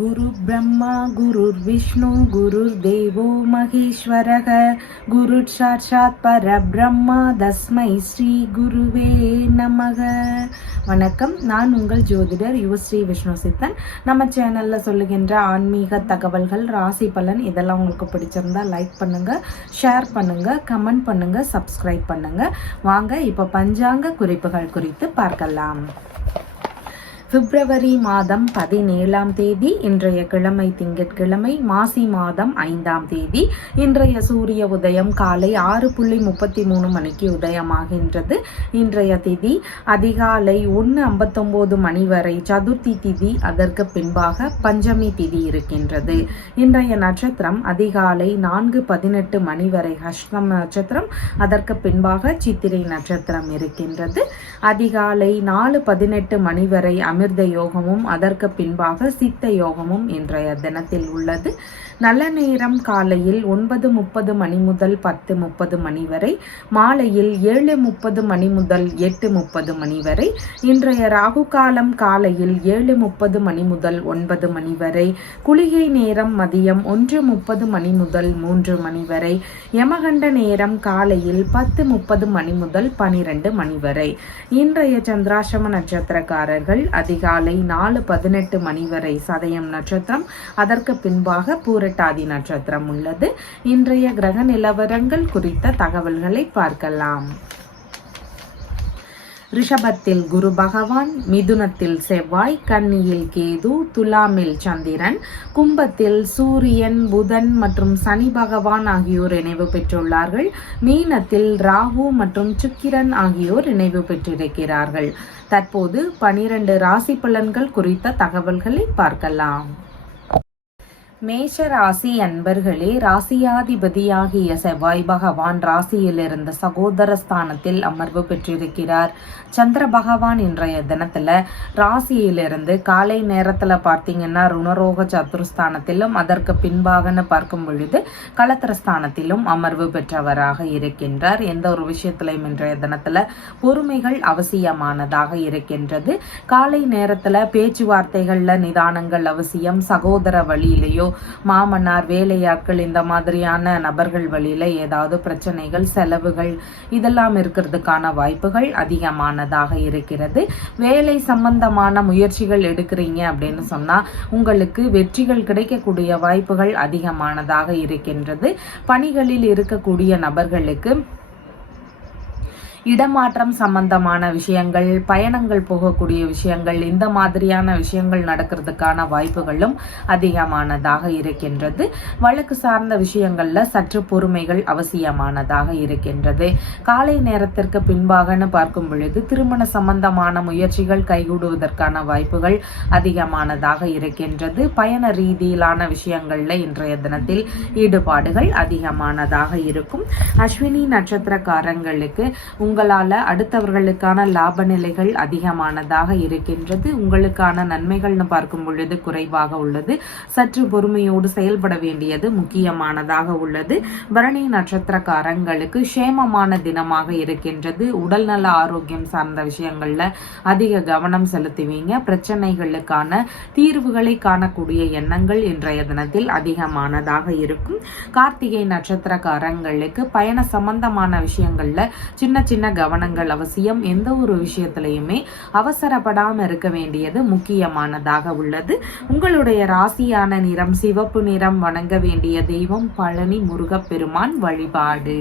गुरु ब्रह्मा गुरुर्विष्णु गुरुर्देवो महेश्वरः गुरुसाक्षात् परब्रह्म தஸ்மை ஸ்ரீ குருவே நமக. வணக்கம், நான் உங்கள் ஜோதிடர் யுவஸ்ரீ விஷ்ணு சித்தன். நம்ம சேனல்ல சொல்லுகின்ற ஆன்மீக தகவல்கள், ராசி பலன் இதெல்லாம் உங்களுக்கு பிடிச்சிருந்தா லைக் பண்ணுங்க, ஷேர் பண்ணுங்க, கமெண்ட் பண்ணுங்க, சப்ஸ்கிரைப் பண்ணுங்க. வாங்க இப்போ பஞ்சாங்க குறிப்புகள் குறித்து பார்க்கலாம். பிப்ரவரி மாதம் 17ஆம் தேதி, இன்றைய கிழமை திங்கட்கிழமை, மாசி மாதம் 5ஆம் தேதி. இன்றைய சூரிய உதயம் காலை 6:33 மணிக்கு உதயமாகின்றது. இன்றைய திதி அதிகாலை 1:59 மணி வரை சதுர்த்தி திதி, அதற்கு பின்பாக பஞ்சமி திதி இருக்கின்றது. இன்றைய நட்சத்திரம் அதிகாலை 4:18 மணி வரை ஹஸ்தம் நட்சத்திரம், அதற்கு பின்பாக சித்திரை நட்சத்திரம் இருக்கின்றது. அதிகாலை 4:18 மணி வரை அமிர்த யோகமும், அதற்கு பின்பாக சித்த யோகமும் இன்றைய தினத்தில் உள்ளது. நல்ல நேரம் காலையில் 9:30 மணி முதல் 10:30 மணி வரை, மாலையில் 7:30 மணி முதல் 8:30 மணி வரை. இன்றைய ராகு காலம் காலையில் 7:30 மணி முதல் 9 மணி வரை. குளிகை நேரம் மதியம் 1:30 மணி முதல் 3 மணி வரை. யமகண்ட நேரம் காலையில் 10:30 மணி முதல் 12 மணி வரை. இன்றைய சந்திராசிரம நட்சத்திரக்காரர்கள் அதிகாலை 4:18 மணி வரை சதயம் நட்சத்திரம், அதற்கு பின்பாக பூரட்டாதி நட்சத்திரம் உள்ளது. இன்றைய கிரக நிலவரங்கள் குறித்த தகவல்களை பார்க்கலாம். ரிஷபத்தில் குரு பகவான், மிதுனத்தில் செவ்வாய், கன்னியில் கேது, துலாமில் சந்திரன், கும்பத்தில் சூரியன், புதன் மற்றும் சனி பகவான் ஆகியோர் இணைவு பெற்றுள்ளார்கள். மீனத்தில் ராகு மற்றும் சுக்கிரன் ஆகியோர் இணைவு பெற்றிருக்கிறார்கள். தற்போது 12 ராசி பலன்கள் குறித்த தகவல்களை பார்க்கலாம். மேஷ ராசி அன்பர்களே, ராசியாதிபதியாகிய செவ்வாய் பகவான் ராசியில் இருந்த சகோதர ஸ்தானத்தில் அமர்வு பெற்றிருக்கிறார். சந்திர பகவான் இன்றைய தினத்துல ராசியிலிருந்து காலை நேரத்துல பார்த்தீங்கன்னா ருணரோக சத்துருஸ்தானத்திலும், அதற்கு பின்பாகன்னு பார்க்கும் பொழுது களத்திரஸ்தானத்திலும் அமர்வு பெற்றவராக இருக்கின்றார். எந்த ஒரு விஷயத்திலையும் இன்றைய தினத்துல பொறுமைகள் அவசியமானதாக இருக்கின்றது. காலை நேரத்துல பேச்சுவார்த்தைகள்ல நிதானங்கள் அவசியம். சகோதர வழியிலேயோ, மாமனார், வேலையாட்கள் இந்த மாதிரியான நபர்கள் வழியில ஏதாவது பிரச்சனைகள், செலவுகள் இதெல்லாம் இருக்கிறதுக்கான வாய்ப்புகள் அதிகமானதாக இருக்கிறது. வேலை சம்பந்தமான முயற்சிகள் எடுக்கிறீங்க அப்படின்னு சொன்னா உங்களுக்கு வெற்றிகள் கிடைக்கக்கூடிய வாய்ப்புகள் அதிகமானதாக இருக்கின்றது. பணிகளில் இருக்கக்கூடிய நபர்களுக்கு இடமாற்றம் சம்பந்தமான விஷயங்கள், பயணங்கள் போகக்கூடிய விஷயங்கள், இந்த மாதிரியான விஷயங்கள் நடக்கிறதுக்கான வாய்ப்புகளும் அதிகமானதாக இருக்கின்றது. வழக்கு சார்ந்த விஷயங்கள்ல சற்று பொறுமைகள் அவசியமானதாக இருக்கின்றது. காலை நேரத்திற்கு பின்பாகன்னு பார்க்கும் பொழுது திருமண சம்பந்தமான முயற்சிகள் கைகூடுவதற்கான வாய்ப்புகள் அதிகமானதாக இருக்கின்றது. பயண ரீதியிலான விஷயங்கள்ல இன்றைய தினத்தில் ஈடுபாடுகள் அதிகமானதாக இருக்கும். அஸ்வினி நட்சத்திரக்காரங்களுக்கு உங்களால அடுத்தவர்களுக்கான லாப நிலைகள் அதிகமானதாக இருக்கின்றது. உங்களுக்கான நன்மைகள்னு பார்க்கும் பொழுது குறைவாக உள்ளது. சற்று பொறுமையோடு செயல்பட வேண்டியது முக்கியமானதாக உள்ளது. பரணி நட்சத்திரக்காரங்களுக்கு சேமமான தினமாக இருக்கின்றது. உடல்நல ஆரோக்கியம் சார்ந்த விஷயங்கள்ல அதிக கவனம் செலுத்துவீங்க. பிரச்சனைகளுக்கான தீர்வுகளை காணக்கூடிய எண்ணங்கள் இன்றைய தினத்தில் அதிகமானதாக இருக்கும். கார்த்திகை நட்சத்திரக்காரங்களுக்கு பயண சம்பந்தமான விஷயங்கள்ல சின்ன சின்ன கவனங்கள் அவசியம். எந்த ஒரு விஷயத்திலையுமே அவசரப்படாம இருக்க வேண்டியது முக்கியமானதாக உள்ளது. உங்களுடைய ராசியான நிறம் சிவப்பு நிறம். வணங்க வேண்டிய தெய்வம் பழனி முருகப்பெருமான் வழிபாடு.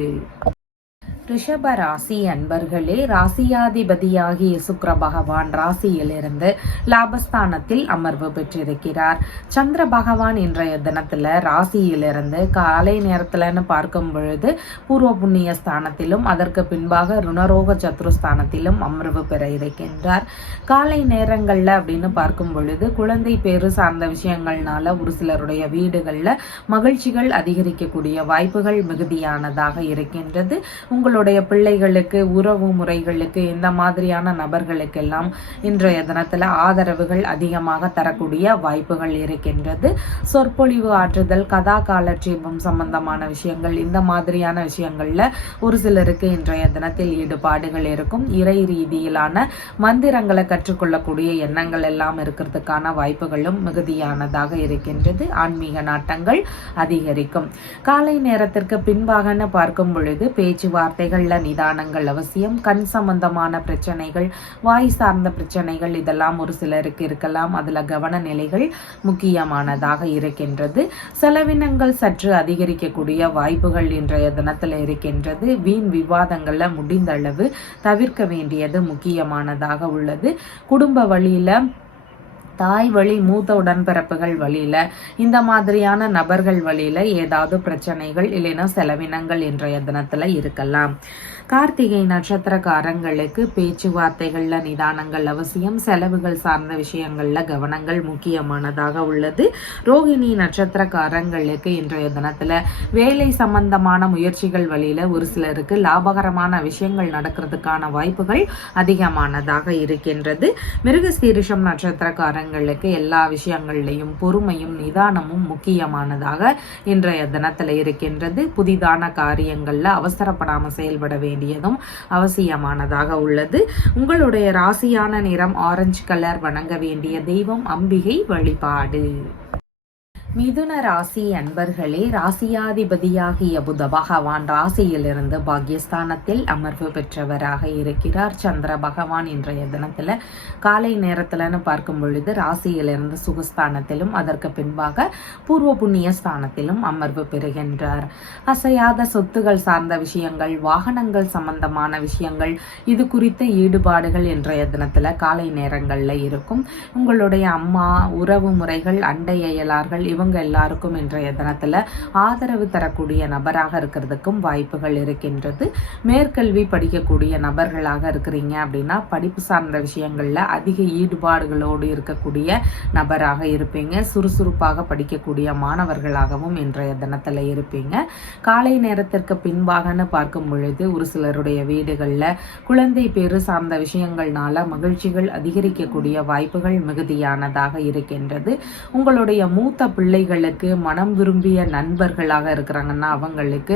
ரிஷப ராசி அன்பர்களே, ராசியாதிபதியாகிய சுக்கிர பகவான் ராசியிலிருந்து லாபஸ்தானத்தில் அமர்வு பெற்றிருக்கிறார். சந்திர பகவான் இன்றைய தினத்துல ராசியிலிருந்து காலை நேரத்துலன்னு பார்க்கும் பொழுது பூர்வ புண்ணிய ஸ்தானத்திலும், அதற்கு பின்பாக ருணரோக சத்ருஸ்தானத்திலும் அமர்வு பெற இருக்கின்றார். காலை நேரங்கள்ல அப்படின்னு பார்க்கும் பொழுது குழந்தை பேரு சார்ந்த விஷயங்கள்னால ஒரு சிலருடைய வீடுகள்ல மகிழ்ச்சிகள் அதிகரிக்கக்கூடிய வாய்ப்புகள் மிகுதியானதாக இருக்கின்றது. உங்களுடைய உங்களுடைய பிள்ளைகளுக்கு, உறவு முறைகளுக்கு, இந்த மாதிரியான நபர்களுக்கெல்லாம் இன்றைய தினத்துல ஆதரவுகள் அதிகமாக தரக்கூடிய வாய்ப்புகள் இருக்கின்றது. சொற்பொழிவு ஆற்றுதல், கதா காலட்சேபம் சம்பந்தமான விஷயங்கள், இந்த மாதிரியான விஷயங்கள்ல ஒரு சிலருக்கு இன்றைய தினத்தில் ஈடுபாடுகள் இருக்கும். இறை ரீதியிலான மந்திரங்களை கற்றுக்கொள்ளக்கூடிய எண்ணங்கள் எல்லாம் இருக்கிறதுக்கான வாய்ப்புகளும் மிகுதியானதாக இருக்கின்றது. ஆன்மீக நாட்டங்கள் அதிகரிக்கும். காலை நேரத்திற்கு பின்பாகன்னு பார்க்கும் பொழுது பேச்சுவார்த்தைகள்ல நிதானங்கள் அவசியம். கண் சம்பந்தமான பிரச்சனைகள், வாய் சார்ந்த பிரச்சனைகள் இதெல்லாம் ஒரு சிலருக்கு இருக்கலாம். அதுல கவன நிலைகள் முக்கியமானதாக இருக்கின்றது. செலவினங்கள் சற்று அதிகரிக்கக்கூடிய வாய்ப்புகள் இன்றைய தினத்துல இருக்கின்றது. வீண் விவாதங்கள்ல முடிந்த அளவு தவிர்க்க வேண்டியது முக்கியமானதாக உள்ளது. குடும்ப வழியில, தாய் வழி, மூத்த உடன்பிறப்புகள் வழியில, இந்த மாதிரியான நபர்கள் வழியில ஏதாவது பிரச்சனைகள் இல்லைன்னா செலவினங்கள் இன்றைய தினத்துல இருக்கலாம். கார்த்திகை நட்சத்திரக்காரங்களுக்கு பேச்சுவார்த்தைகள்ல நிதானங்கள் அவசியம். செலவுகள் சார்ந்த விஷயங்கள்ல கவனங்கள் முக்கியமானதாக உள்ளது. ரோகிணி நட்சத்திரக்காரங்களுக்கு இன்றைய தினத்துல வேலை சம்பந்தமான முயற்சிகள் வழியில ஒரு சிலருக்கு லாபகரமான விஷயங்கள் நடக்கிறதுக்கான வாய்ப்புகள் அதிகமானதாக இருக்கின்றது. மிருகசீரிஷம் நட்சத்திரக்காரங்களுக்கு எல்லா விஷயங்கள்லையும் பொறுமையும் நிதானமும் முக்கியமானதாக இன்றைய தினத்துல இருக்கின்றது. புதிதான காரியங்கள்ல அவசரப்படாம செயல்பட வேண்டியதும் அவசியமானதாக உள்ளது. உங்களுடைய ராசியான நிறம் ஆரஞ்சு கலர். வணங்க வேண்டிய தெய்வம் அம்பிகை வழிபாடு. மிதுன ராசி அன்பர்களே, ராசியாதிபதியாகிய புத பகவான் ராசியிலிருந்து பாக்யஸ்தானத்தில் அமர்வு பெற்றவராக இருக்கிறார். சந்திர பகவான் இன்றைய தினத்துல காலை நேரத்துலன்னு பார்க்கும் பொழுது ராசியிலிருந்து சுகஸ்தானத்திலும் அதற்கு பின்பாக பூர்வ புண்ணிய ஸ்தானத்திலும் அமர்வு பெறுகின்றார். அசையாத சொத்துகள் சார்ந்த விஷயங்கள், வாகனங்கள் சம்பந்தமான விஷயங்கள், இது குறித்த ஈடுபாடுகள் இன்றைய தினத்துல காலை நேரங்கள்ல இருக்கும். உங்களுடைய அம்மா, உறவு முறைகள், அண்டை அயலார்கள் இவங்க எல்லாருக்கும் இன்றைய தினத்துல ஆதரவு தரக்கூடிய நபராக இருக்கிறதுக்கும் வாய்ப்புகள் இருக்கின்றது. மேற்கல்வி படிக்கக்கூடிய நபர்களாக இருக்கிறீங்க அப்படின்னா படிப்பு சார்ந்த விஷயங்கள்ல அதிக ஈடுபாடுகளோடு இருக்கக்கூடிய நபராக இருப்பீங்க. சுறுசுறுப்பாக படிக்கக்கூடிய மாணவர்களாகவும் இன்றைய தினத்துல இருப்பீங்க. காலை நேரத்திற்கு பின்பாகன்னு பார்க்கும் பொழுது ஒரு சிலருடைய வீடுகள்ல குழந்தை பேரு சார்ந்த விஷயங்கள்னால மகிழ்ச்சிகள் அதிகரிக்கக்கூடிய வாய்ப்புகள் மிகுதியானதாக இருக்கின்றது. உங்களுடைய மூத்த பிள்ளைகளுக்கு மனம் விரும்பிய நண்பர்களாக இருக்கிறாங்கன்னா அவங்களுக்கு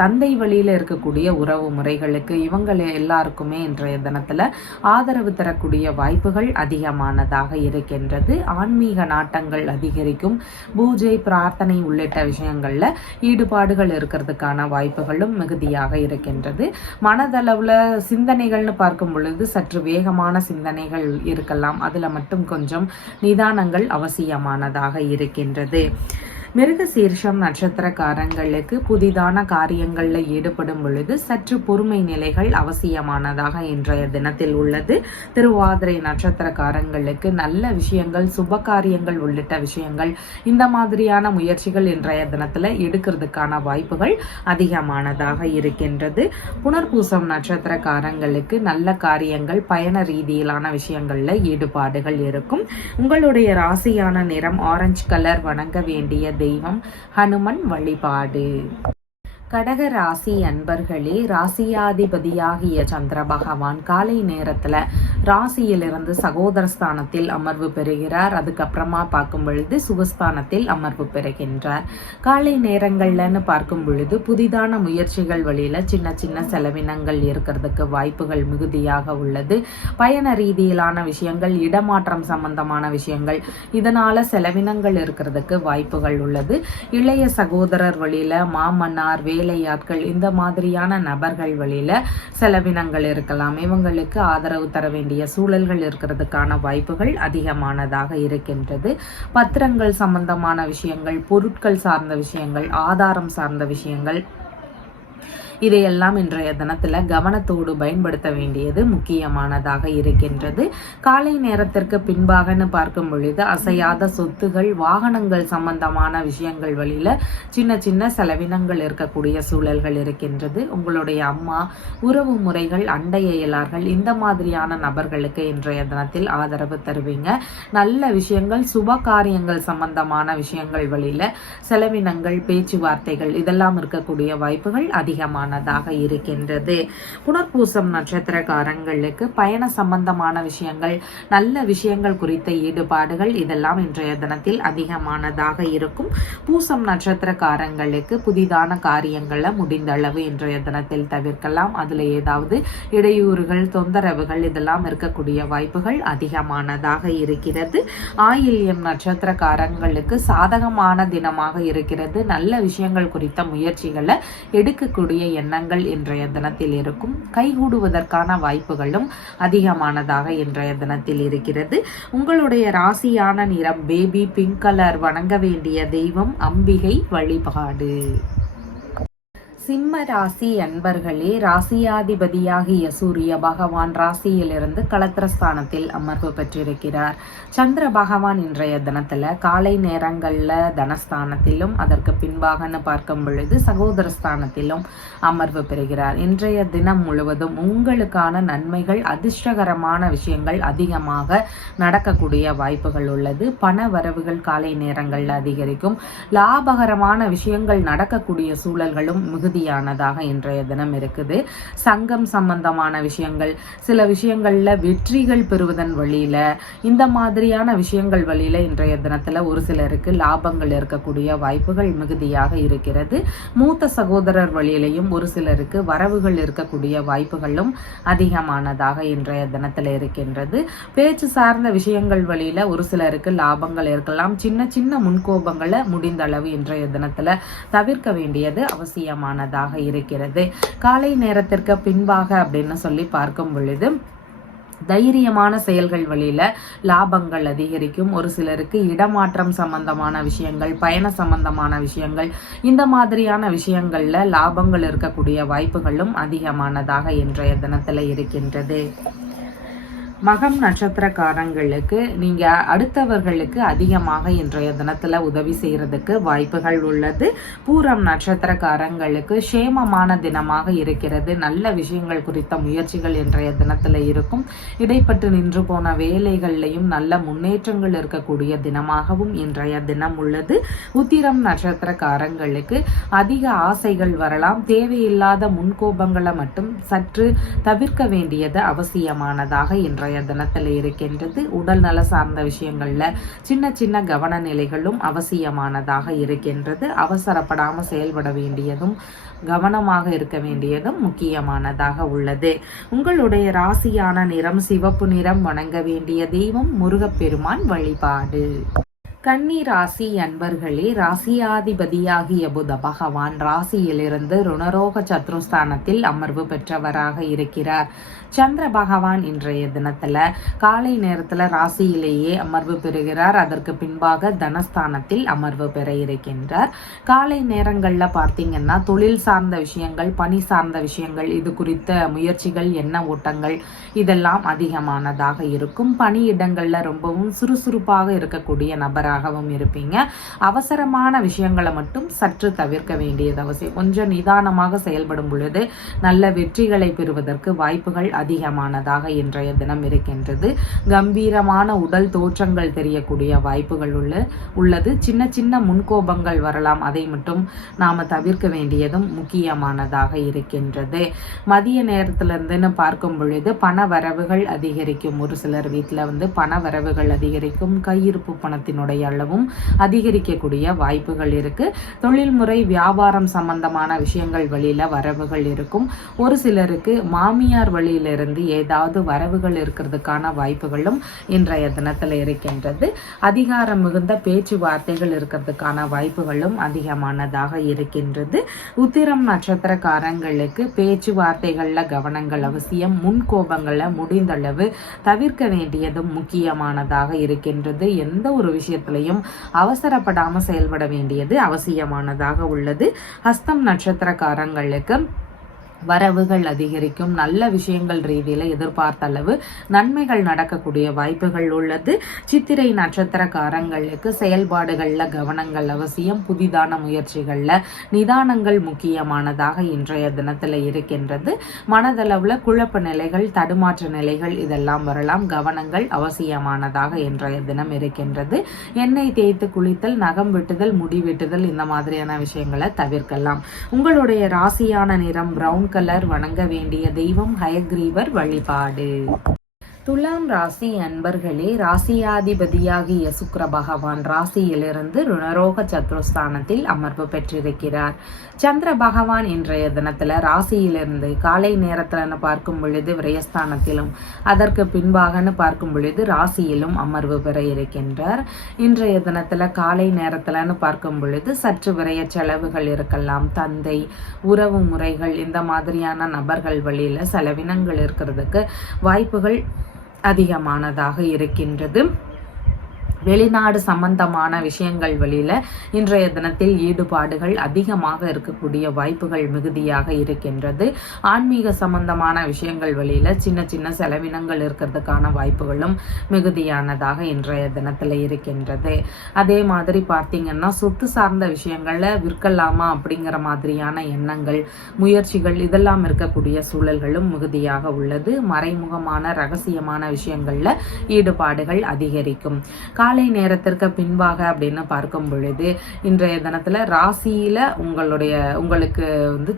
தந்தை வழியில இருக்கக்கூடிய உறவு முறைகளுக்கு இவங்க எல்லாருக்குமே இன்றைய தினத்துல ஆதரவு தரக்கூடிய வாய்ப்புகள் அதிகமானதாக இருக்கின்றது. ஆன்மீக நாட்டங்கள் அதிகரிக்கும். பூஜை, பிரார்த்தனை உள்ளிட்ட விஷயங்கள்ல ஈடுபாடுகள் இருக்கிறதுக்கான வாய்ப்புகளும் மிகுதியாக இருக்கின்றது. மனதளவுல சிந்தனைகள்னு பார்க்கும் பொழுது சற்று வேகமான சிந்தனைகள் இருக்கலாம். அதுல மட்டும் கொஞ்சம் நிதானங்கள் அவசியமானதாக இருக்கின்றது. மிருகசீர்ஷம் நட்சத்திரக்காரங்களுக்கு புதிதான காரியங்கள்ல ஈடுபடும் பொழுது சற்று பொறுமை நிலைகள் அவசியமானதாக இன்றைய தினத்தில் உள்ளது. திருவாதிரை நட்சத்திரக்காரங்களுக்கு நல்ல விஷயங்கள், சுப காரியங்கள் உள்ளிட்ட விஷயங்கள், இந்த மாதிரியான முயற்சிகள் இன்றைய தினத்துல எடுக்கிறதுக்கான வாய்ப்புகள் அதிகமானதாக இருக்கின்றது. புனர்பூசம் நட்சத்திரக்காரங்களுக்கு நல்ல காரியங்கள், பயண ரீதியிலான விஷயங்கள்ல ஈடுபாடுகள் இருக்கும். உங்களுடைய ராசியான நிறம் ஆரஞ்சு கலர். வணங்க வேண்டிய தெய்வம் ஹனுமன் வழிபாடு. கடக ராசி அன்பர்களே, ராசியாதிபதியாகிய சந்திர பகவான் காலை நேரத்துல ராசியிலிருந்து சகோதரஸ்தானத்தில் அமர்வு பெறுகிறார். அதுக்கப்புறமா பார்க்கும் பொழுது சுகஸ்தானத்தில் அமர்வு பெறுகின்றார். காலை நேரங்கள்லன்னு பார்க்கும் பொழுது புதிதான முயற்சிகள் வழியில சின்ன சின்ன செலவினங்கள் இருக்கிறதுக்கு வாய்ப்புகள் மிகுதியாக உள்ளது. பயண ரீதியிலான விஷயங்கள், இடமாற்றம் சம்பந்தமான விஷயங்கள், இதனால செலவினங்கள் இருக்கிறதுக்கு வாய்ப்புகள் உள்ளது. இளைய சகோதரர் வழியில மாமன்னார், வேலையாட்கள், இந்த மாதிரியான நபர்கள் வழியில செலவினங்கள் இருக்கலாம். இவங்களுக்கு ஆதரவு தர வேண்டிய சூழல்கள் இருக்கிறதுக்கான வாய்ப்புகள் அதிகமானதாக இருக்கின்றது. பத்திரங்கள் சம்பந்தமான விஷயங்கள், பொருட்கள் சார்ந்த விஷயங்கள், ஆதாரம் சார்ந்த விஷயங்கள், இதையெல்லாம் இன்றைய தினத்துல கவனத்தோடு பயன்படுத்த வேண்டியது முக்கியமானதாக இருக்கின்றது. காலை நேரத்திற்கு பின்பாகன்னு பார்க்கும் பொழுது அசையாத சொத்துகள், வாகனங்கள் சம்பந்தமான விஷயங்கள் வழியில சின்ன சின்ன செலவினங்கள் இருக்கக்கூடிய சூழல்கள் இருக்கின்றது. உங்களுடைய அம்மா, உறவு முறைகள், அண்டை அயலார்கள், இந்த மாதிரியான நபர்களுக்கு இன்றைய தினத்தில் ஆதரவு தருவீங்க. நல்ல விஷயங்கள், சுப காரியங்கள் சம்பந்தமான விஷயங்கள் வழியில செலவினங்கள், பேச்சுவார்த்தைகள் இதெல்லாம் இருக்கக்கூடிய வாய்ப்புகள் அதிகமான அதிகமானதாக இருக்கின்றது. புனர்பூசம் நட்சத்திரக்காரங்களுக்கு பயண சம்பந்தமான விஷயங்கள், நல்ல விஷயங்கள் குறித்த ஈடுபாடுகள் இதெல்லாம் இன்றைய தினத்தில் அதிகமானதாக இருக்கும். பூசம் நட்சத்திரக்காரங்களுக்கு புதிதான காரியங்களை முடிந்த அளவு இன்றைய தினத்தில் தவிர்க்கலாம். அதுல ஏதாவது இடையூறுகள், தொந்தரவுகள் இதெல்லாம் இருக்கக்கூடிய வாய்ப்புகள் அதிகமானதாக இருக்கிறது. ஆயில்யம் நட்சத்திரக்காரங்களுக்கு சாதகமான தினமாக இருக்கிறது. நல்ல விஷயங்கள் குறித்த முயற்சிகளை எடுக்கக்கூடிய எண்ணங்கள் இன்றைய தினத்தில் இருக்கும். கைகூடுவதற்கான வாய்ப்புகளும் அதிகமானதாக இன்றைய தினத்தில் இருக்கிறது. உங்களுடைய ராசியான நிறம் பேபி பிங்க் கலர். வணங்க வேண்டிய தெய்வம் அம்பிகை வழிபாடு. சிம்ம ராசி அன்பர்களே, ராசியாதிபதியாகிய சூரிய பகவான் ராசியிலிருந்து களத்திரஸ்தானத்தில் அமர்வு பெற்றிருக்கிறார். சந்திர பகவான் இன்றைய தினத்துல காலை நேரங்கள்ல தனஸ்தானத்திலும் அதற்கு பின்பாகன்னு பார்க்கும் பொழுது சகோதரஸ்தானத்திலும் அமர்வு பெறுகிறார். இன்றைய தினம் முழுவதும் உங்களுக்கான நன்மைகள், அதிர்ஷ்டகரமான விஷயங்கள் அதிகமாக நடக்கக்கூடிய வாய்ப்புகள் உள்ளது. பண வரவுகள் காலை நேரங்கள்ல அதிகரிக்கும். லாபகரமான விஷயங்கள் நடக்கக்கூடிய சூழல்களும் மிகுதியானதாக இன்றைய தினம் இருக்குது. சங்கம் சம்பந்தமான விஷயங்கள், சில விஷயங்கள்ல வெற்றிகள் பெறுவதன் வழியில, இந்த மாதிரியான விஷயங்கள் வழியில இன்றைய தினத்துல ஒரு சிலருக்கு லாபங்கள் இருக்கக்கூடிய வாய்ப்புகள் மிகுதியாக இருக்கிறது. மூத்த சகோதரர் வழியிலையும் ஒரு சிலருக்கு வரவுகள் இருக்கக்கூடிய வாய்ப்புகளும் அதிகமானதாக இன்றைய தினத்துல இருக்கின்றது. பேச்சு சார்ந்த விஷயங்கள் வழியில ஒரு சிலருக்கு லாபங்கள் இருக்கலாம். சின்ன சின்ன முன்கோபங்களை முடிந்த அளவு இன்றைய தினத்துல தவிர்க்க வேண்டியது அவசியமானதாக இருக்கிறது. காலை நேரத்திற்கு பின்பாக அப்படின்னு சொல்லி பார்க்கும் பொழுது தைரியமான செயல்கள் வழியில லாபங்கள் அதிகரிக்கும். ஒரு சிலருக்கு இடமாற்றம் சம்பந்தமான விஷயங்கள், பயண சம்பந்தமான விஷயங்கள், இந்த மாதிரியான விஷயங்கள்ல லாபங்கள் இருக்கக்கூடிய வாய்ப்புகளும் அதிகமானதாக இன்றைய தினத்துல இருக்கின்றது. மகம் நட்சத்திரக்காரங்களுக்கு நீங்க அடுத்தவர்களுக்கு அதிகமாக இன்றைய தினத்துல உதவி செய்யறதுக்கு வாய்ப்புகள் உள்ளது. பூரம் நட்சத்திரக்காரங்களுக்கு சேமமான தினமாக இருக்கிறது. நல்ல விஷயங்கள் குறித்த முயற்சிகள் இன்றைய தினத்துல இருக்கும். இடைப்பட்டு நின்று போன வேலைகள்லையும் நல்ல முன்னேற்றங்கள் இருக்கக்கூடிய தினமாகவும் இன்றைய தினம் உள்ளது. உத்திரம் நட்சத்திரக்காரங்களுக்கு அதிக ஆசைகள் வரலாம். தேவையில்லாத முன்கோபங்களை மட்டும் சற்று தவிர்க்க வேண்டியது அவசியமானதாக இன்றைய தினத்தில் இருக்கின்றது. உடல் நல சார்ந்த விஷயங்கள்ல சின்ன சின்ன கவன நிலைகளும் அவசியமானதாக இருக்கின்றது. அவசரப்படாம செயல்பட வேண்டியதும் கவனமாக இருக்க வேண்டியதும் முக்கியமானதாக உள்ளது. உங்களுடைய ராசியான நிறம் சிவப்பு நிறம். வணங்க வேண்டிய தெய்வம் முருகப்பெருமான் வழிபாடு. கன்னி ராசி அன்பர்களே, ராசியாதிபதியாகிய புத பகவான் ராசியிலிருந்து ருணரோக சத்ருஸ்தானத்தில் அமர்வு பெற்றவராக இருக்கிறார். சந்திர பகவான் இன்றைய தினத்துல காலை நேரத்துல ராசியிலேயே அமர்வு பெறுகிறார். அதற்கு பின்பாக தனஸ்தானத்தில் அமர்வு பெற இருக்கின்றார். காலை நேரங்கள்ல பார்த்தீங்கன்னா தொழில் சார்ந்த விஷயங்கள், பணி சார்ந்த விஷயங்கள், இது குறித்த முயற்சிகள், எண்ண ஓட்டங்கள் இதெல்லாம் அதிகமானதாக இருக்கும். பணியிடங்கள்ல ரொம்பவும் சுறுசுறுப்பாக இருக்கக்கூடிய நபராகவும் இருப்பீங்க. அவசரமான விஷயங்களை மட்டும் சற்று தவிர்க்க வேண்டியது அவசியம். கொஞ்சம் நிதானமாக செயல்படும் பொழுது நல்ல வெற்றிகளை பெறுவதற்கு வாய்ப்புகள் அதிகமானதாக இன்றைய தினம் இருக்கின்றது. கம்பீரமான உடல் தோற்றங்கள் தெரியக்கூடிய வாய்ப்புகள் உள்ளது. சின்ன சின்ன முன்கோபங்கள் வரலாம். அதை மட்டும் நாம தவிர்க்க வேண்டியதும் முக்கியமானதாக இருக்கின்றது. மதிய நேரத்திலிருந்துன்னு பார்க்கும் பொழுது பண வரவுகள் அதிகரிக்கும். ஒரு சிலர் வீட்டில் பண வரவுகள் அதிகரிக்கும். கையிருப்பு பணத்தினுடைய அளவும் அதிகரிக்கக்கூடிய வாய்ப்புகள் இருக்கு. தொழில்முறை வியாபாரம் சம்பந்தமான விஷயங்கள் வழியில வரவுகள் இருக்கும். ஒரு சிலருக்கு மாமியார் வழியிலிருந்து ஏதாவது வரவுகள் இருக்கிறதுக்கான வாய்ப்புகளும் இன்றைய தினத்துல இருக்கின்றது. அதிகாரம் மிகுந்த பேச்சுவார்த்தைகள் இருக்கிறதுக்கான வாய்ப்புகளும் அதிகமானதாக இருக்கின்றது. உத்திரம் நட்சத்திரக்காரங்களுக்கு பேச்சுவார்த்தைகள்ல கவனங்கள் அவசியம். முன்கோபங்களை முடிந்தளவு தவிர்க்க வேண்டியதும் முக்கியமானதாக இருக்கின்றது. எந்த ஒரு விஷயத்திலையும் அவசரப்படாம செயல்பட வேண்டியது அவசியமானதாக உள்ளது. ஹஸ்தம் நட்சத்திரக்காரங்களுக்கு வரவுகள் அதிகரிக்கும். நல்ல விஷயங்கள் ரீதியில எதிர்பார்த்த அளவு நன்மைகள் நடக்கக்கூடிய வாய்ப்புகள் உள்ளது. சித்திரை நட்சத்திரக்காரங்களுக்கு செயல்பாடுகள்ல கவனங்கள் அவசியம். புதிதான முயற்சிகள்ல நிதானங்கள் முக்கியமானதாக இன்றைய தினத்துல இருக்கின்றது. மனதளவுல குழப்ப நிலைகள், தடுமாற்ற நிலைகள் இதெல்லாம் வரலாம். கவனங்கள் அவசியமானதாக இன்றைய தினம் இருக்கின்றது. எண்ணெய் தேய்த்து குளித்தல், நகம் வெட்டுதல், முடி வெட்டுதல் இந்த மாதிரியான விஷயங்களை தவிர்க்கலாம். உங்களுடைய ராசியான நிறம் பிரவுன் கலர். வணங்க வேண்டிய தெய்வம் ஹயக்ரீவர் வழிபாடு. துலாம் ராசி அன்பர்களே, ராசியாதிபதியாகிய சுக்கிர பகவான் ராசியிலிருந்து ருணரோக சத்ருஸ்தானத்தில் அமர்வு பெற்றிருக்கிறார். சந்திர பகவான் இன்றைய தினத்துல ராசியிலிருந்து காலை நேரத்துல பார்க்கும் பொழுது விரயஸ்தானத்திலும், அதற்கு பின்பாகன்னு பார்க்கும் பொழுது ராசியிலும் அமர்வு பெற இருக்கின்றார். இன்றைய தினத்துல காலை நேரத்துலன்னு பார்க்கும் பொழுது சற்று விரய செலவுகள் இருக்கலாம். தந்தை, உறவு முறைகள் இந்த மாதிரியான நபர்கள் வழியில செலவினங்கள் இருக்கிறதுக்கு வாய்ப்புகள் அதிகமானதாக இருக்கின்றது. வெளிநாடு சம்பந்தமான விஷயங்கள் வழியில இன்றைய தினத்தில் ஈடுபாடுகள் அதிகமாக இருக்கக்கூடிய வாய்ப்புகள் மிகுதியாக இருக்கின்றது. ஆன்மீக சம்பந்தமான விஷயங்கள் வழியில சின்ன சின்ன செலவினங்கள் இருக்கிறதுக்கான வாய்ப்புகளும் மிகுதியானதாக இன்றைய தினத்துல இருக்கின்றது. அதே மாதிரி பார்த்தீங்கன்னா சொத்து சார்ந்த விஷயங்கள்ல விற்கலாமா அப்படிங்கிற மாதிரியான எண்ணங்கள், முயற்சிகள் இதெல்லாம் இருக்கக்கூடிய சூழல்களும் மிகுதியாக உள்ளது. மறைமுகமான ரகசியமான விஷயங்கள்ல ஈடுபாடுகள் அதிகரிக்கும். காலை நேரத்திற்கு பின்பாக அப்படின்னு பார்க்கும் பொழுது இன்றைய தினத்துல ராசியில உங்களுக்கு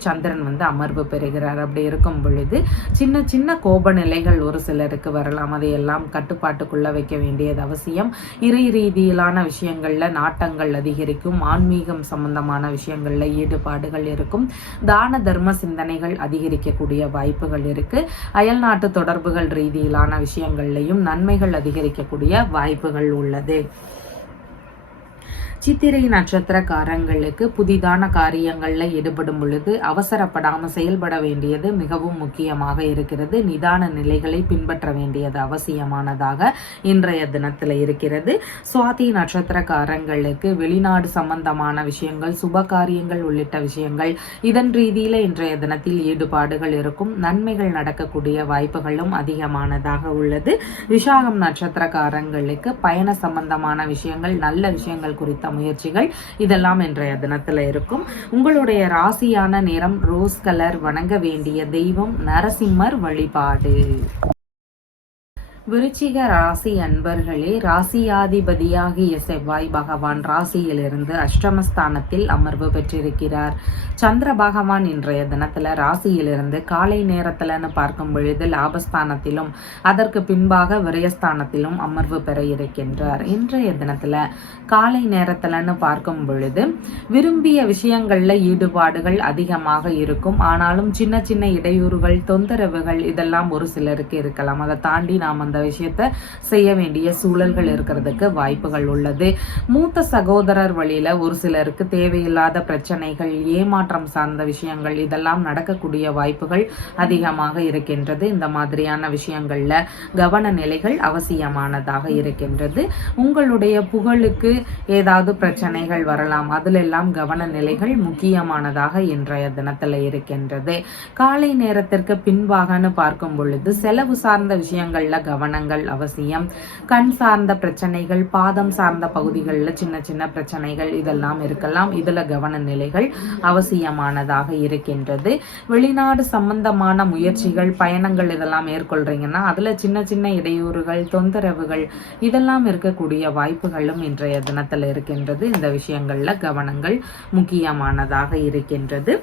சந்திரன் அமர்வு பெறுகிறார். அப்படி இருக்கும் பொழுது சின்ன சின்ன கோப நிலைகள் ஒரு சிலருக்கு வரலாம். அதையெல்லாம் கட்டுப்பாட்டுக்குள்ள வைக்க வேண்டியது அவசியம். இறை ரீதியிலான விஷயங்கள்ல நாட்டங்கள் அதிகரிக்கும். ஆன்மீகம் சம்பந்தமான விஷயங்கள்ல ஈடுபாடுகள் இருக்கும். தான தர்ம சிந்தனைகள் அதிகரிக்கக்கூடிய வாய்ப்புகள் இருக்கு. அயல் நாட்டு தொடர்புகள் ரீதியிலான விஷயங்கள்லையும் நன்மைகள் அதிகரிக்கக்கூடிய வாய்ப்புகள் உள்ளது. சித்திரை நட்சத்திரக்காரங்களுக்கு புதிதான காரியங்கள்ல ஈடுபடும் பொழுது அவசரப்படாம செயல்பட வேண்டியது மிகவும் முக்கியமாக இருக்கிறது. நிதான நிலைகளை பின்பற்ற வேண்டியது அவசியமானதாக இன்றைய தினத்துல இருக்கிறது. சுவாதி நட்சத்திரக்காரங்களுக்கு வெளிநாடு சம்பந்தமான விஷயங்கள், சுப காரியங்கள் உள்ளிட்ட விஷயங்கள் இதன் ரீதியில இன்றைய தினத்தில் ஈடுபாடுகள் இருக்கும். நன்மைகள் நடக்கக்கூடிய வாய்ப்புகளும் அதிகமானதாக உள்ளது. விசாகம் நட்சத்திரக்காரங்களுக்கு பயண சம்பந்தமான விஷயங்கள், நல்ல விஷயங்கள் குறித்த முயற்சிகள் இதெல்லாம் இன்றைய தினத்துல இருக்கும். உங்களுடைய ராசியான நிறம் ரோஸ் கலர். வணங்க வேண்டிய தெய்வம் நரசிம்மர் வழிபாடு. விருச்சிக ராசி அன்பர்களே, ராசியாதிபதியாகிய செவ்வாய் பகவான் ராசியிலிருந்து அஷ்டமஸ்தானத்தில் அமர்வு பெற்றிருக்கிறார். சந்திர பகவான் இன்றைய தினத்துல ராசியிலிருந்து காலை நேரத்துலன்னு பார்க்கும் பொழுது லாபஸ்தானத்திலும், அதற்கு பின்பாக விரயஸ்தானத்திலும் அமர்வு பெற இருக்கின்றார். இன்றைய தினத்துல காலை நேரத்துலன்னு பார்க்கும் பொழுது விரும்பிய விஷயங்கள்ல ஈடுபாடுகள் அதிகமாக இருக்கும். ஆனாலும் சின்ன சின்ன இடையூறுகள், தொந்தரவுகள் இதெல்லாம் ஒரு சிலருக்கு இருக்கலாம். அதை தாண்டி நாம் அந்த விஷயத்த செய்ய வேண்டிய சூழல்கள் இருக்கிறதுக்கு வாய்ப்புகள் உள்ளது. மூத்த சகோதரர் வழியில ஒரு சிலருக்கு தேவையில்லாத பிரச்சனைகள், ஏமாற்றம் சார்ந்த விஷயங்கள் இதெல்லாம் நடக்கக்கூடிய வாய்ப்புகள் அதிகமாக இருக்கின்றது. இந்த மாதிரியான விஷயங்கள்ல கவன நிலைகள் அவசியமானதாக இருக்கின்றது. உங்களுடைய புகழுக்கு ஏதாவது பிரச்சனைகள் வரலாம். அதுல எல்லாம் கவன நிலைகள் முக்கியமானதாக இன்றைய தினத்துல இருக்கின்றது. காலை நேரத்திற்கு பின்பாகன்னு பார்க்கும் பொழுது செலவு சார்ந்த விஷயங்கள்ல கவனங்கள் அவசியம். கண் சார்ந்த பிரச்சனைகள், பாதம் சார்ந்த பகுதிகளில் சின்ன சின்ன பிரச்சனைகள் இதெல்லாம் இருக்கலாம். இதுல கவன நிலைகள் அவசியமானதாக இருக்கின்றது. வெளிநாடு சம்பந்தமான முயற்சிகள், பயணங்கள் இதெல்லாம் மேற்கொள்றீங்கன்னா அதுல சின்ன சின்ன இடையூறுகள், தொந்தரவுகள் இதெல்லாம் இருக்கக்கூடிய வாய்ப்புகளும் இன்றைய தினத்துல இருக்கின்றது. இந்த விஷயங்கள்ல கவனங்கள் முக்கியமானதாக இருக்கின்றது.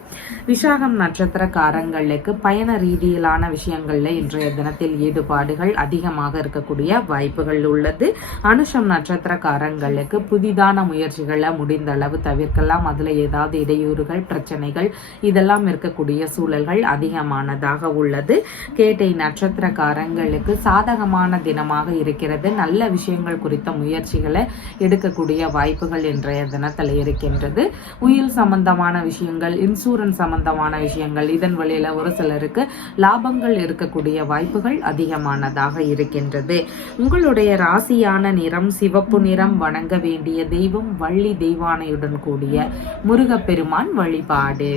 விசாகம் நட்சத்திரக்காரங்களுக்கு பயண ரீதியிலான விஷயங்கள்ல இன்றைய தினத்தில் ஈடுபாடுகள் அதிகமாக இருக்கக்கூடிய வாய்ப்புகள் உள்ளது. அனுஷம் நட்சத்திரக்காரங்களுக்கு புதிதான முயற்சிகளை முடிந்த அளவு தவிர்க்கலாம். அதுல ஏதாவது இடையூறுகள், பிரச்சனைகள் இதெல்லாம் இருக்கக்கூடிய சூழல்கள் அதிகமானதாக உள்ளது. கேட்டை நட்சத்திரக்காரங்களுக்கு சாதகமான தினமாக இருக்கிறது. நல்ல விஷயங்கள் குறித்த முயற்சிகளை எடுக்கக்கூடிய வாய்ப்புகள் இன்றைய தினத்தில் இருக்கின்றது. உயில் சம்பந்தமான விஷயங்கள், இன்சூரன்ஸ் சம்பந்தமான விஷயங்கள் இதன் வழியில ஒரு சிலருக்கு லாபங்கள் இருக்கக்கூடிய வாய்ப்புகள் அதிகமானதாக இருக்கின்றது. உங்களுடைய ராசியான நிறம் சிவப்பு நிறம். வணங்க வேண்டிய தெய்வம் வள்ளி தெய்வானையுடன் கூடிய முருகப்பெருமான் வழிபாடு.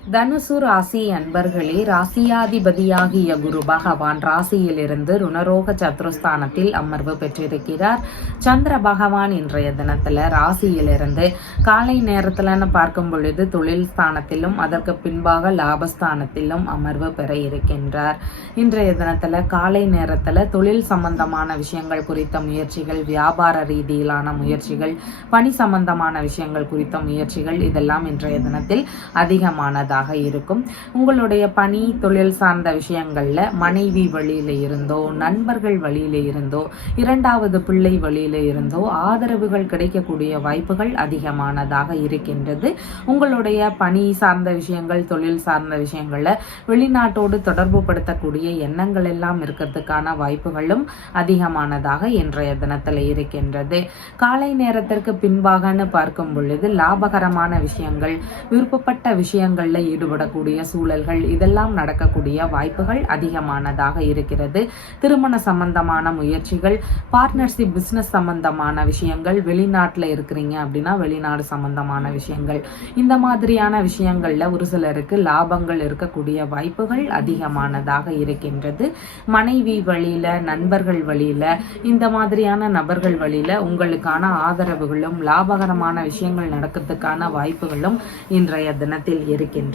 தனுசு ராசி அன்பர்களே, ராசியாதிபதியாகிய குரு பகவான் ராசியிலிருந்து ருணரோக சத்ருஸ்தானத்தில் அமர்வு பெற்றிருக்கிறார். சந்திர பகவான் இன்றைய தினத்துல ராசியிலிருந்து காலை நேரத்துலன்னு பார்க்கும் பொழுது தொழில் ஸ்தானத்திலும் அதற்கு பின்பாக லாபஸ்தானத்திலும் அமர்வு பெற இருக்கின்றார். இன்றைய தினத்துல காலை நேரத்துல தொழில் சம்பந்தமான விஷயங்கள் குறித்த முயற்சிகள், வியாபார ரீதியிலான முயற்சிகள், பணி சம்பந்தமான விஷயங்கள் குறித்த முயற்சிகள் இதெல்லாம் இன்றைய தினத்தில் அதிகமானதாக இருக்கும். உங்களுடைய பணி தொழில் சார்ந்த விஷயங்கள்ல மனைவி வழியில இருந்தோ, நண்பர்கள் வழியில இருந்தோ, இரண்டாவது பிள்ளை வழியில இருந்தோ ஆதரவுகள் கிடைக்கக்கூடிய வாய்ப்புகள் அதிகமானதாக இருக்கின்றது. உங்களுடைய பணி சார்ந்த விஷயங்கள், தொழில் சார்ந்த விஷயங்கள்ல வெளிநாட்டோடு தொடர்பு படுத்தக்கூடிய எண்ணங்கள் எல்லாம் இருக்கிறதுக்கான வாய்ப்புகளும் அதிகமானதாக இன்றைய தினத்துல இருக்கின்றது. காலை நேரத்திற்கு பின்பாகன்னு பார்க்கும் பொழுது லாபகரமான விஷயங்கள், விருப்பப்பட்ட விஷயங்கள்ல ஈடுபடக்கூடிய சூழல்கள் இதெல்லாம் நடக்கக்கூடிய வாய்ப்புகள் அதிகமானதாக இருக்கிறது. திருமண சம்பந்தமான முயற்சிகள், பார்ட்னர்ஷிப், பிசினஸ் சம்பந்தமான விஷயங்கள், வெளிநாட்டுல இருக்கிறீங்க அப்படின்னா வெளிநாடு சம்பந்தமான விஷயங்கள், இந்த மாதிரியான விஷயங்கள்ல ஒரு சிலருக்கு லாபங்கள் இருக்கக்கூடிய வாய்ப்புகள் அதிகமானதாக இருக்கின்றது. மனைவி வழியில, நண்பர்கள் வழியில, இந்த மாதிரியான நபர்கள் வழியில உங்களுக்கான ஆதரவுகளும் லாபகரமான விஷயங்கள் நடக்கிறதுக்கான வாய்ப்புகளும் இன்றைய தினத்தில் இருக்கின்றது.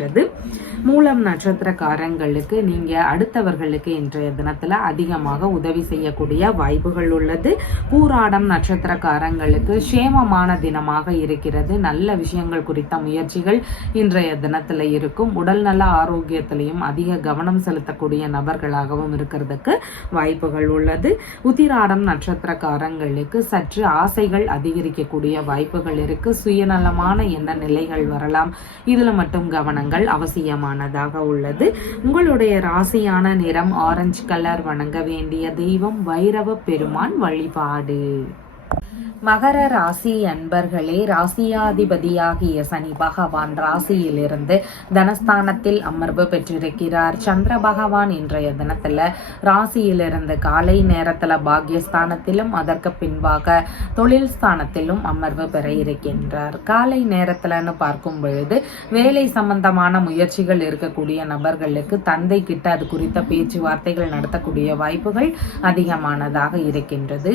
மூலம் நட்சத்திரக்காரங்களுக்கு நீங்க அடுத்தவர்களுக்கு இன்றைய தினத்துல அதிகமாக உதவி செய்யக்கூடிய வாய்ப்புகள் உள்ளது. பூராடம் நட்சத்திரக்காரங்களுக்கு சேமமான தினமாக இருக்கிறது. நல்ல விஷயங்கள் குறித்த முயற்சிகள் இன்றைய தினத்துல இருக்கும். உடல் நல ஆரோக்கியத்திலையும் அதிக கவனம் செலுத்தக்கூடிய நபர்களாகவும் இருக்கிறதுக்கு வாய்ப்புகள் உள்ளது. உத்திராடம் நட்சத்திரக்காரங்களுக்கு சற்று ஆசைகள் அதிகரிக்கக்கூடிய வாய்ப்புகள் இருக்கு. சுயநலமான எண்ண நிலைகள் வரலாம். இதுல மட்டும் கவனங்கள் அவசியமானதாக உள்ளது. உங்களுடைய ராசியான நிறம் ஆரஞ்சு கலர். வணங்க வேண்டிய தெய்வம் வைரவ பெருமான் வழிபாடு. மகர ராசி அன்பர்களே, ராசியாதிபதியாகிய சனி பகவான் ராசியிலிருந்து தனஸ்தானத்தில் அமர்வு பெற்றிருக்கிறார். சந்திர பகவான் இன்றைய தினத்துல ராசியிலிருந்து காலை நேரத்துல பாக்யஸ்தானத்திலும் அதற்கு பின்பாக தொழில் ஸ்தானத்திலும் அமர்வு பெற இருக்கின்றார். காலை நேரத்துலன்னு பார்க்கும் பொழுது வேலை சம்பந்தமான முயற்சிகள் இருக்கக்கூடிய நபர்களுக்கு தந்தை கிட்ட அது குறித்த பேச்சுவார்த்தைகள் நடத்தக்கூடிய வாய்ப்புகள் அதிகமானதாக இருக்கின்றது.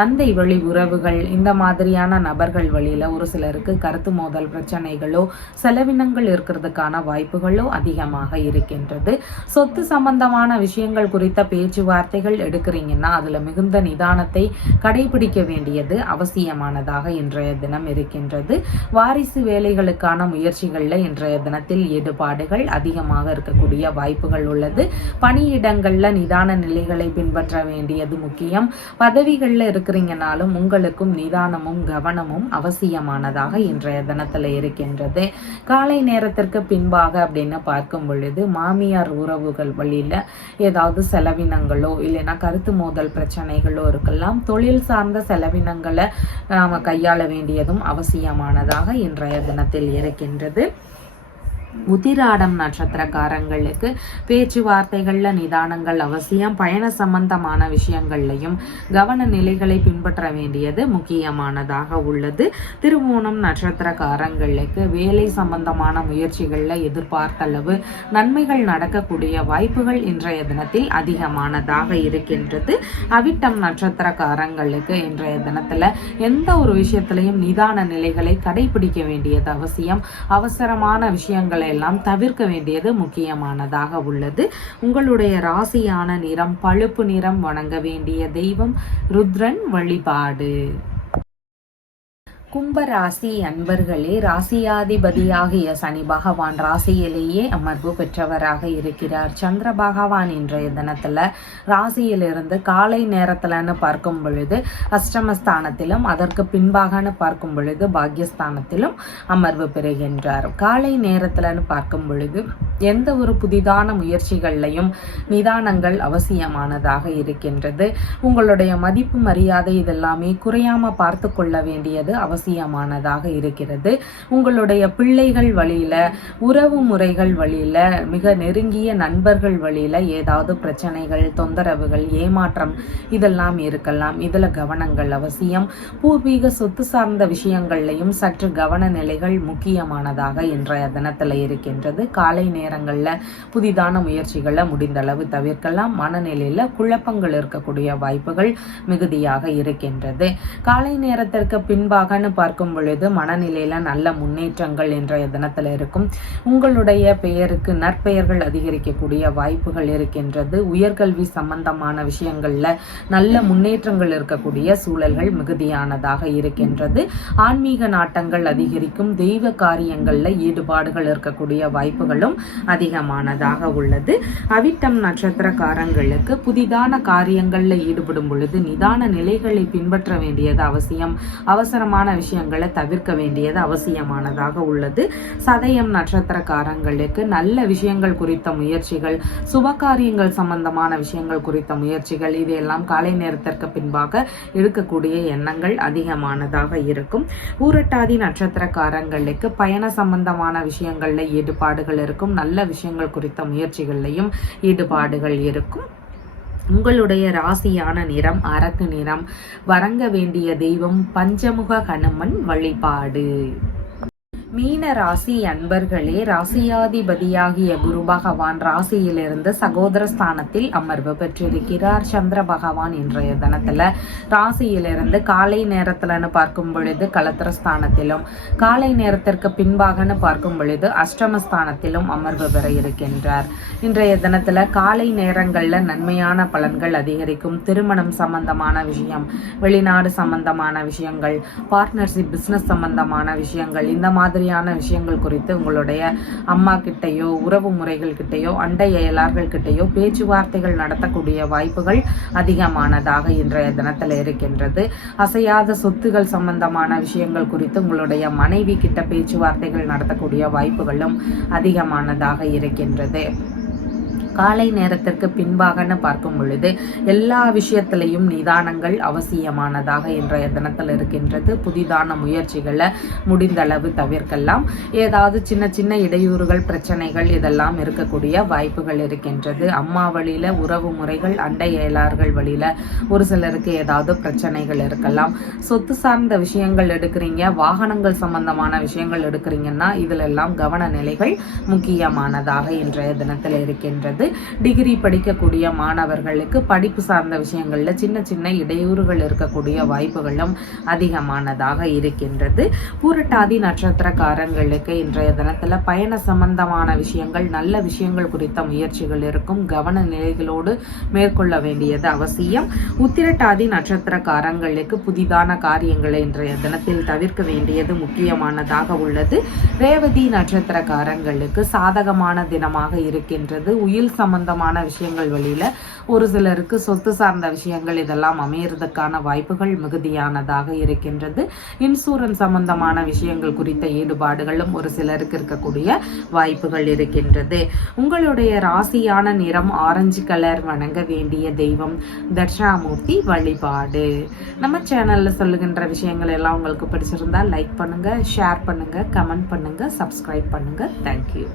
தந்தை வழி உறவுகள், இந்த மாதிரியான நபர்கள் வழியில ஒரு சிலருக்கு கருத்து மோதல் பிரச்சனைகளோ செலவினங்கள் இருக்கிறதுக்கான வாய்ப்புகளோ அதிகமாக இருக்கின்றது. சொத்து சம்பந்தமான விஷயங்கள் குறித்த பேச்சுவார்த்தைகள் எடுக்கிறீங்கன்னா அதுல மிகுந்த நிதானத்தை கடைபிடிக்க வேண்டியது அவசியமானதாக இன்றைய தினம் இருக்கின்றது. வாரிசு வேலைகளுக்கான முயற்சிகள்ல இன்றைய தினத்தில் ஈடுபாடுகள் அதிகமாக இருக்கக்கூடிய வாய்ப்புகள் உள்ளது. பணியிடங்கள்ல நிதான நிலைகளை பின்பற்ற வேண்டியது முக்கியம். பதவிகள்ல இருக்கிறீங்கனாலும் உங்களுக்கும் நிதானமும் கவனமும் அவசியமானதாக இன்றைய தினத்துல இருக்கின்றது. காலை நேரத்திற்கு பின்பாக அப்படின்னு பார்க்கும் பொழுது மாமியார் உறவுகள் வழியில ஏதாவது செலவினங்களோ இல்லைன்னா கருத்து மோதல் பிரச்சனைகளோ இருக்கலாம். தொழில் சார்ந்த செலவினங்களை நாம கையாள வேண்டியதும் அவசியமானதாக இன்றைய தினத்தில் இருக்கின்றது. உத்திராடம் நட்சத்திரக்காரங்களுக்கு பேச்சுவார்த்தைகள்ல நிதானங்கள் அவசியம். பயண சம்பந்தமான விஷயங்கள்லையும் கவன நிலைகளை பின்பற்ற வேண்டியது முக்கியமானதாக உள்ளது. திருவோணம் நட்சத்திரக்காரங்களுக்கு வேலை சம்பந்தமான முயற்சிகள்ல எதிர்பார்த்த அளவு நன்மைகள் நடக்கக்கூடிய வாய்ப்புகள் இன்றைய தினத்தில் அதிகமானதாக இருக்கின்றது. அவிட்டம் நட்சத்திரக்காரங்களுக்கு இன்றைய தினத்துல எந்த ஒரு விஷயத்திலையும் நிதான நிலைகளை கடைபிடிக்க வேண்டியது அவசியம். அவசரமான விஷயங்கள் எல்லாம் தவிர்க்க வேண்டியது முக்கியமானதாக உள்ளது. உங்களுடைய ராசியான நிறம் பழுப்பு நிறம். வணங்க வேண்டிய தெய்வம் ருத்ரன் வழிபாடு. கும்பராசி அன்பர்களே, ராசியாதிபதியாகிய சனி பகவான் ராசியிலேயே அமர்வு பெற்றவராக இருக்கிறார். சந்திர பகவான் இன்றைய தினத்துல ராசியிலிருந்து காலை நேரத்துலன்னு பார்க்கும் பொழுது அஷ்டமஸ்தானத்திலும் அதற்கு பின்பாகன்னு பார்க்கும் பொழுது பாக்யஸ்தானத்திலும் அமர்வு பெறுகின்றார். காலை நேரத்துலன்னு பார்க்கும் பொழுது எந்த ஒரு புதிதான முயற்சிகள்லையும் நிதானங்கள் அவசியமானதாக இருக்கின்றது. உங்களுடைய மதிப்பு மரியாதை இதெல்லாமே குறையாம பார்த்து கொள்ள வேண்டியது அவசியம் அவசியமானதாக இருக்கிறது. உங்களுடைய பிள்ளைகள் வழியில, உறவு முறைகள் வழியில, மிக நெருங்கிய நண்பர்கள் வழியில ஏதாவது பிரச்சனைகள், தொந்தரவுகள், ஏமாற்றம் இதெல்லாம் இருக்கலாம். இதுல கவனங்கள் அவசியம். பூர்வீக சொத்து சார்ந்த விஷயங்கள்லையும் சற்று கவன நிலைகள் முக்கியமானதாக இன்றைய தினத்துல இருக்கின்றது. காலை நேரங்கள்ல புதிதான முயற்சிகளை முடிந்தளவு தவிர்க்கலாம். மனநிலையில குழப்பங்கள் இருக்கக்கூடிய வாய்ப்புகள் மிகுதியாக இருக்கின்றது. காலை நேரத்திற்கு பின்பாகன்னு பார்க்கும் பொழுது மனநிலையில நல்ல முன்னேற்றங்கள் இன்றைய தினத்துல இருக்கும். உங்களுடைய பெயருக்கு நற்பெயர்கள் அதிகரிக்கக்கூடிய வாய்ப்புகள் இருக்கின்றது. உயர்கல்வி சம்பந்தமான விஷயங்கள்ல நல்ல முன்னேற்றங்கள் இருக்கக்கூடிய சூழல்கள் மிகுதியானதாக இருக்கின்றது. ஆன்மீக நாட்டங்கள் அதிகரிக்கும். தெய்வ காரியங்கள்ல ஈடுபாடுகள் இருக்கக்கூடிய வாய்ப்புகளும் அதிகமானதாக உள்ளது. அவிட்டம் நட்சத்திரக்காரங்களுக்கு புதிதான காரியங்கள்ல ஈடுபடும் பொழுது நிதான நிலைகளை பின்பற்ற வேண்டியது அவசியம். அவசரமான விஷயங்களை தவிர்க்க வேண்டியது அவசியமானதாக உள்ளது. சதயம் நட்சத்திரக்காரங்களுக்கு நல்ல விஷயங்கள் குறித்த முயற்சிகள், சுபகாரியங்கள் சம்பந்தமான விஷயங்கள் குறித்த முயற்சிகள் இதையெல்லாம் காலை நேரத்திற்கு பின்பாக எடுக்கக்கூடிய எண்ணங்கள் அதிகமானதாக இருக்கும். பூரட்டாதி நட்சத்திரக்காரங்களுக்கு பயண சம்பந்தமான விஷயங்கள்ல ஈடுபாடுகள் இருக்கும். நல்ல விஷயங்கள் குறித்த முயற்சிகள்லையும் ஈடுபாடுகள் இருக்கும். உங்களுடைய ராசியான நிறம் அரக்கு நிறம். வணங்க வேண்டிய தெய்வம் பஞ்சமுக ஹனுமன் வழிபாடு. மீன ராசி அன்பர்களே, ராசியாதிபதியாகிய குரு பகவான் ராசியிலிருந்து சகோதர ஸ்தானத்தில் அமர்வு பெற்றிருக்கிறார். சந்திர பகவான் இன்றைய தினத்துல ராசியிலிருந்து காலை நேரத்துலன்னு பார்க்கும் பொழுது களத்திர ஸ்தானத்திலும், காலை நேரத்திற்கு பின்பாகன்னு பார்க்கும் பொழுது அஷ்டமஸ்தானத்திலும் அமர்வு பெற இருக்கின்றார். இன்றைய தினத்துல காலை நேரங்கள்ல நன்மையான பலன்கள் அதிகரிக்கும். திருமணம் சம்பந்தமான விஷயம், வெளிநாடு சம்பந்தமான விஷயங்கள், பார்ட்னர்ஷிப், பிசினஸ் சம்பந்தமான விஷயங்கள், இந்த மாதிரி விஷயங்கள் குறித்து உங்களுடைய அம்மா கிட்டையோ, உறவு முறைகள் கிட்டையோ, அண்டை அயலார்கள் கிட்டையோ பேச்சுவார்த்தைகள் நடத்தக்கூடிய வாய்ப்புகள் அதிகமானதாக இன்றைய தினத்தில் இருக்கின்றது. அசையாத சொத்துகள் சம்பந்தமான விஷயங்கள் குறித்து உங்களுடைய மனைவி கிட்ட பேச்சுவார்த்தைகள் நடத்தக்கூடிய வாய்ப்புகளும் அதிகமானதாக இருக்கின்றது. காலை நேரத்திற்கு பின்பாகன்னு பார்க்கும் பொழுது எல்லா விஷயத்திலையும் நிதானங்கள் அவசியமானதாக இன்றைய தினத்தில் இருக்கின்றது. புதிதான முயற்சிகளை முடிந்தளவு தவிர்க்கலாம். ஏதாவது சின்ன சின்ன இடையூறுகள், பிரச்சனைகள் இதெல்லாம் இருக்கக்கூடிய வாய்ப்புகள் இருக்கின்றது. அம்மா வழியில, உறவு முறைகள், அண்டை அயலார்கள் வழியில ஒரு சிலருக்கு ஏதாவது பிரச்சனைகள் இருக்கலாம். சொத்து சார்ந்த விஷயங்கள் எடுக்கிறீங்க, வாகனங்கள் சம்பந்தமான விஷயங்கள் எடுக்கிறீங்கன்னா இதுல எல்லாம் கவன நிலைகள் முக்கியமானதாக இன்றைய தினத்தில் இருக்கின்றது. டிகிரி படிக்கக்கூடிய மாணவர்களுக்கு படிப்பு சார்ந்த விஷயங்கள்ல சின்ன சின்ன இடையூறுகள் இருக்கக்கூடிய வாய்ப்புகளும் அதிகமானதாக இருக்கின்றது. பூரட்டாதி நட்சத்திரக்காரங்களுக்கு இன்றைய தினத்துல பயண சம்பந்தமான விஷயங்கள், நல்ல விஷயங்கள் குறித்த முயற்சிகள் இருக்கும். கவன நிலைகளோடு மேற்கொள்ள வேண்டியது அவசியம். உத்திரட்டாதி நட்சத்திரக்காரங்களுக்கு புதிதான காரியங்களை இன்றைய தினத்தில் தவிர்க்க வேண்டியது முக்கியமானதாக உள்ளது. ரேவதி நட்சத்திரக்காரங்களுக்கு சாதகமான தினமாக இருக்கின்றது. உயில் சம்பந்தமான விஷயங்கள் வழியில ஒரு சிலருக்கு சொத்து சார்ந்த விஷயங்கள் இதெல்லாம் அமையறதுக்கான வாய்ப்புகள் மிகுதியானதாக இருக்கின்றது. இன்சூரன்ஸ் சம்பந்தமான விஷயங்கள் குறித்த ஈடுபாடுகளும் ஒரு சிலருக்கு இருக்கக்கூடிய வாய்ப்புகள் இருக்கின்றது. உங்களுடைய ராசியான நிறம் ஆரஞ்சு கலர். வணங்க வேண்டிய தெய்வம் தட்சிணாமூர்த்தி வழிபாடு. நம்ம சேனல்ல சொல்லுகின்ற விஷயங்கள் எல்லாம் உங்களுக்கு பிடிச்சிருந்தா லைக் பண்ணுங்க, ஷேர் பண்ணுங்க, கமெண்ட் பண்ணுங்க, சப்ஸ்கிரைப் பண்ணுங்க. தேங்க்யூ.